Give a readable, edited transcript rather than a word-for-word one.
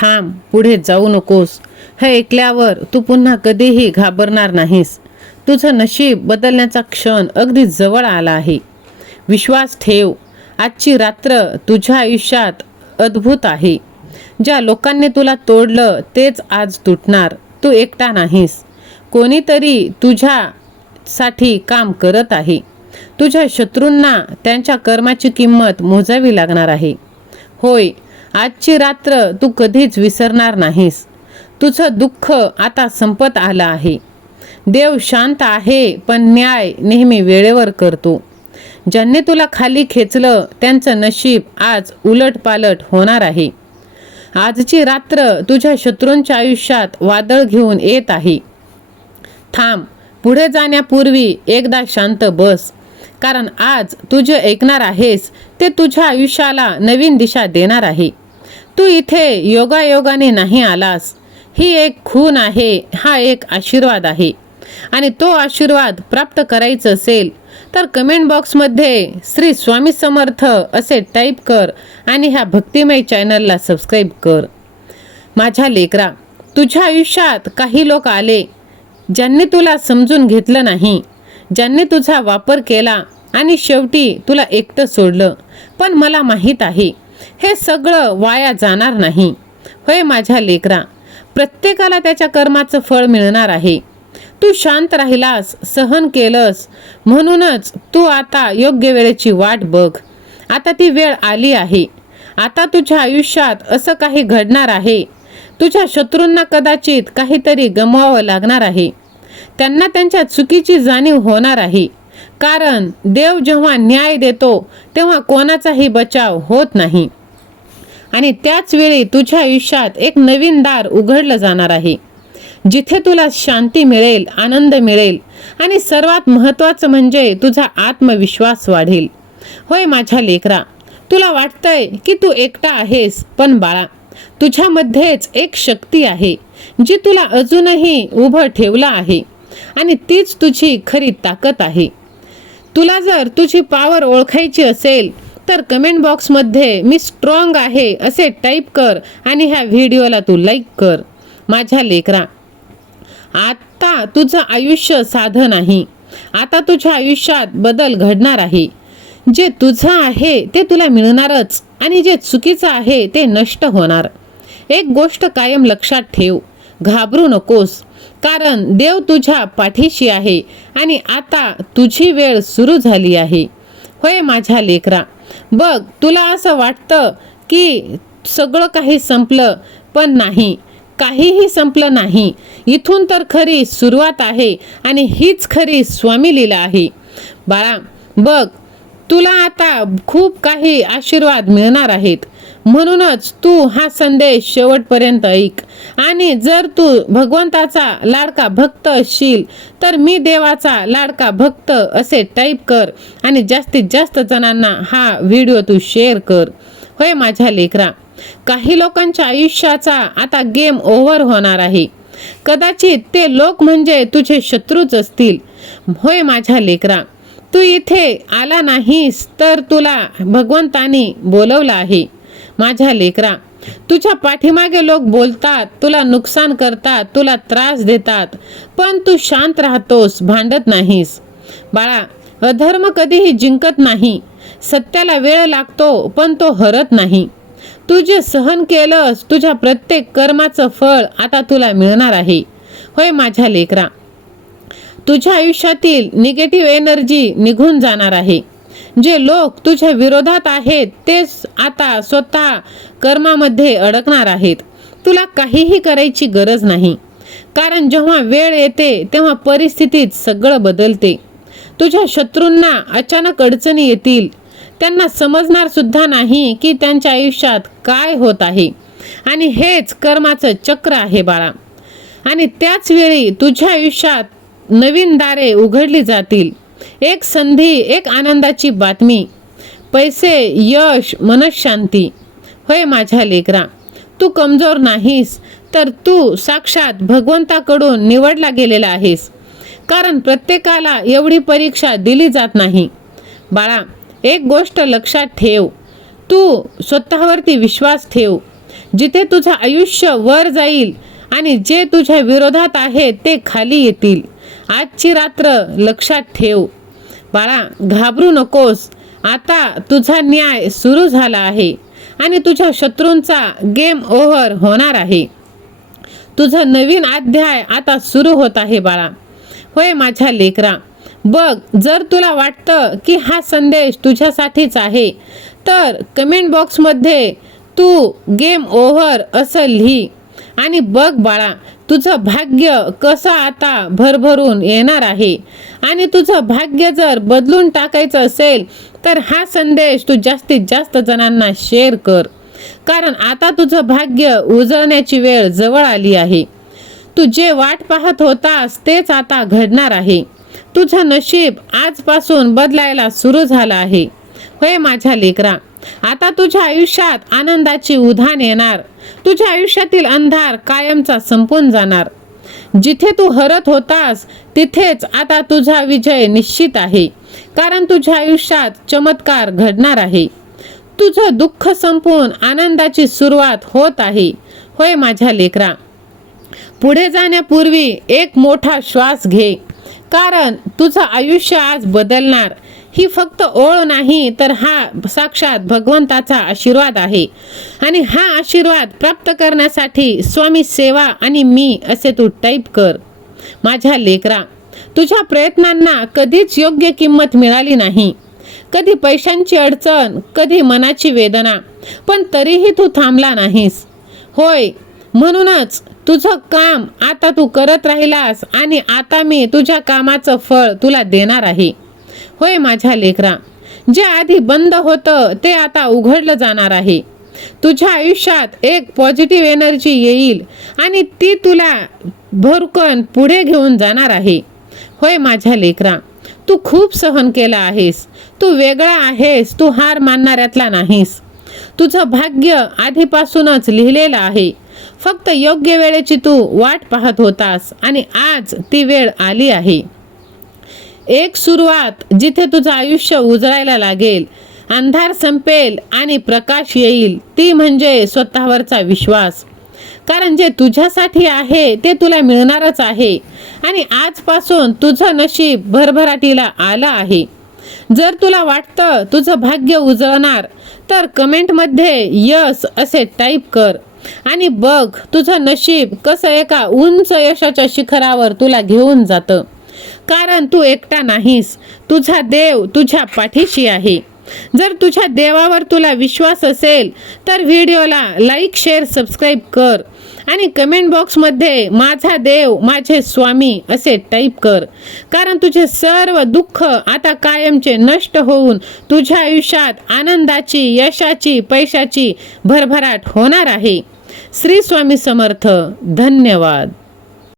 थांब, पुढे जाऊ नकोस. हे ऐकल्यावर तू पुन्हा कधीही घाबरणार नाहीस. तुझं नशीब बदलण्याचा क्षण अगदी जवळ आला आहे. विश्वास ठेव, आजची रात्र तुझ्या आयुष्यात अद्भुत आहे. ज्या लोकांनी तुला तोडलं तेच आज तुटणार. तू एकटा नाहीस. कोणीतरी तुझ्यासाठी काम करत आहे. तुझ्या शत्रूंना त्यांच्या कर्माची किंमत मोजावी लागणार आहे. होय, आजची रात्र तू कधीच विसरणार नाहीस. तुझं दुःख आता संपत आलं आहे. देव शांत आहे, पण न्याय नेहमी वेळेवर करतो. ज्यांनी तुला खाली खेचलं त्यांचं नशीब आज उलटपालट होणार आहे. आजची रात्र तुझ्या शत्रूंच्या आयुष्यात वादळ घेऊन येत आहे. थांब, पुढे जाण्यापूर्वी एकदा शांत बस. कारण आज तू जे ऐकणार आहेस ते तुझ्या आयुष्याला नवीन दिशा देणार आहे. तू इथे योगायोगाने नाही आलास. ही एक खूण आहे, हा एक आशीर्वाद आहे. आणि तो आशीर्वाद प्राप्त करायचा असेल तर कमेंट बॉक्समध्ये श्री स्वामी समर्थ असे टाईप कर आणि ह्या भक्तिमय चॅनलला सबस्क्राईब कर. माझ्या लेकरा, तुझ्या आयुष्यात काही लोक आले ज्यांनी तुला समजून घेतलं नाही, ज्यांनी तुझा वापर केला आणि शेवटी तुला एकटं सोडलं. पण मला माहीत आहे हे सगळं वाया जाणार नाही. होय माझ्या लेकरा, प्रत्येकाला त्याच्या कर्माचं फळ मिळणार आहे. तू शांत राहिलास, सहन केलंस, म्हणूनच तू आता योग्य वेळेची वाट बघ. आता ती वेळ आली आहे. आता तुझ्या आयुष्यात असं काही घडणार आहे. तुझ्या शत्रूंना कदाचित काहीतरी गमवावं लागणार आहे. त्यांना त्यांच्या चुकीची जाणीव होणार आहे. कारण देव जेव्हा न्याय देतो तेव्हा कोणाचाही बचाव होत नाही. आणि त्याच वेळी तुझ्या आयुष्यात एक नवीन दार उघडलं जाणार आहे, जिथे तुला शांती मिळेल, आनंद मिळेल आणि सर्वात महत्त्वाचं म्हणजे तुझा आत्मविश्वास वाढेल. होय माझ्या लेकरा, तुला वाटतंय की तू एकटा आहेस, पण बाळा, तुझ्यामध्येच एक शक्ती आहे जी तुला अजूनही उभं ठेवलं आहे. आणि तीच तुझी खरी ताकद आहे. तुला जर तुझी पॉवर ओळखायची असेल तर कमेंट बॉक्समध्ये मी स्ट्रॉंग आहे असे टाईप कर आणि ह्या व्हिडिओला तू लाईक कर. माझ्या लेकरा, आता तुझं आयुष्य साधं नाही. आता तुझ्या आयुष्यात बदल घडणार आहे. जे तुझं आहे ते तुला मिळणारच आणि जे चुकीचं आहे ते नष्ट होणार. एक गोष्ट कायम लक्षात ठेव, घाबरू नकोस. कारण देव तुझ्या पाठीशी आहे आणि आता तुझी वेळ सुरू झाली आहे. होय माझ्या लेकरा, बघ, तुला असं वाटतं की सगळं काही संपलं, पण नाही, काहीही संपलं नाही. इथून तर खरी सुरुवात आहे आणि हीच खरी स्वामी लीला आहे. बाळा बघ, तुला आता खूप काही आशीर्वाद मिळणार आहेत. म्हणूनच तू हा संदेश शेवटपर्यंत ऐक. आणि जर तू भगवंताचा लाडका भक्त असशील तर मी देवाचा लाडका भक्त असे टाईप कर आणि जास्तीत जास्त जणांना हा व्हिडिओ तू शेअर कर. होय माझ्या लेकरा, काही लोकांच्या आयुष्याचा आता गेम ओव्हर होणार आहे. कदाचित ते लोक म्हणजे तुझे शत्रूच असतील. होय माझ्या लेकरा, तू इथे आला नाहीस तर तुला भगवंतानी बोलवलं आहे. माझ्या लेकरा, तुझ्या पाठीमागे लोक बोलतात, तुला नुकसान करतात, तुला त्रास देतात, पण तू शांत राहतोस, भांडत नाहीस. बाळा, अधर्म कधीही जिंकत नाही. सत्याला वेळ लागतो पण तो हरत नाही. तू जे सहन केलंस, तुझ्या प्रत्येक कर्माचं फळ आता तुला मिळणार आहे. होय माझ्या लेकरा, तुझ्या आयुष्यातील निगेटिव्ह एनर्जी निघून जाणार आहे. जे लोक तुझ्या विरोधात आहेत तेच आता स्वतः कर्मामध्ये अडकणार आहेत. तुला काहीही करायची गरज नाही. कारण जेव्हा वेळ येते तेव्हा परिस्थितीत सगळं बदलते. तुझ्या शत्रूंना अचानक अडचणी येतील. त्यांना समजणार सुद्धा नाही की त्यांच्या आयुष्यात काय होत आहे. आणि हेच कर्माचं चक्र आहे बाळा. आणि त्याच वेळी तुझ्या आयुष्यात नवीन दारे उघडली जातील. एक संधी, एक आनंदाची बातमी, पैसे, यश, मनशांती. होय माझ्या लेकरा, तू कमजोर नाहीस, तर तू साक्षात भगवंताकडून निवडला गेलेला आहेस. कारण प्रत्येकाला एवढी परीक्षा दिली जात नाही. बाळा, एक गोष्ट लक्षात ठेव, तू स्वतःवरती विश्वास ठेव. जिथे तुझं आयुष्य वर जाईल आणि जे तुझ्या विरोधात आहे ते खाली येतील. आजची रात्र लक्षात ठेव. बाळा, घाबरू नकोस. आता तुझा न्याय सुरू झाला आहे आणि तुझ्या शत्रूंचा गेम ओव्हर होणार आहे. तुझं नवीन अध्याय आता सुरू होत आहे बाळा. होय माझ्या लेकरा, बघ, जर तुला वाटतं की हा संदेश तुझ्यासाठीच आहे तर कमेंट बॉक्समध्ये तू गेम ओव्हर असं लिही. आणि बघ बाळा, तुझं भाग्य कसं आता भरभरून येणार आहे. आणि तुझं भाग्य जर बदलून टाकायचं असेल तर हा संदेश तू जास्तीत जास्त जणांना शेअर कर. कारण आता तुझं भाग्य उजळण्याची वेळ जवळ आली आहे. तू जे वाट पाहत होतास तेच आता घडणार आहे. तुझं नशीब आजपासून बदलायला सुरू झालं आहे. होय माझ्या लेकरा, आता तुझ्या आयुष्यात आनंदाची उधाण येणार. तुझ्या आयुष्यातील अंधार कायमचा संपून जाणार. जिथे तू हरत होतास तिथेच आता तुझा विजय निश्चित आहे. कारण तुझ्या आयुष्यात चमत्कार घडणार आहे. तुझं दुःख संपून आनंदाची सुरुवात होत आहे. होय माझ्या लेकरा, पुढे जाण्यापूर्वी एक मोठा श्वास घे. कारण तुझं आयुष्य आज बदलणार. ही फक्त ओळ नाही तर हा साक्षात भगवंताचा आशीर्वाद आहे. आणि हा आशीर्वाद प्राप्त करण्यासाठी स्वामी सेवा आणि मी असे तू टाईप कर. माझ्या लेकरा, तुझ्या प्रयत्नांना कधीच योग्य किंमत मिळाली नाही. कधी पैशांची अडचण, कधी मनाची वेदना, पण तरीही तू थांबला नाहीस. होय, म्हणूनच तुझं काम आता तू करत राहिलास आणि आता मी तुझ्या कामाचं फळ तुला देणार आहे. होय माझ्या लेकरा, जे आधी बंद होतं ते आता उघडलं जाणार आहे. तुझ्या आयुष्यात एक पॉझिटिव्ह एनर्जी येईल आणि ती तुला भरकन पुढे घेऊन जाणार आहे. होय माझ्या लेकरा, तू खूप सहन केला आहेस. तू वेगळा आहेस. तू हार मानणाऱ्यातला नाहीस. तुझं भाग्य आधीपासूनच लिहिलेलं आहे. फक्त योग्य वेळेची तू वाट पाहत होतास आणि आज ती वेळ आली आहे. एक सुरुवात जिथे तुझं आयुष्य उजळायला लागेल, अंधार संपेल आणि प्रकाश येईल, ती म्हणजे स्वतःवरचा विश्वास. कारण जे तुझ्यासाठी आहे ते तुला मिळणारच आहे. आणि आजपासून तुझं नशीब भरभराटीला आलं आहे. जर तुला वाटतं तुझं भाग्य उजळणार तर कमेंटमध्ये यस असे टाईप कर. आणि बघ, तुझं नशीब कसं एका उंच यशाच्या शिखरावर तुला घेऊन जातं. कारण तू एकटा नाहीस. तुझा देव तुझ्या पाठीशी आहे. जर तुझ्या देवावर तुला विश्वास असेल तर व्हिडिओला लाईक, शेअर, सबस्क्राईब कर. आणि कमेंट बॉक्समध्ये माझा देव, माझे स्वामी असे टाईप कर. कारण तुझे सर्व दुःख आता कायमचे नष्ट होऊन तुझ्या आयुष्यात आनंदाची, यशाची, पैशाची भरभराट होणार आहे. श्री स्वामी समर्थ. धन्यवाद.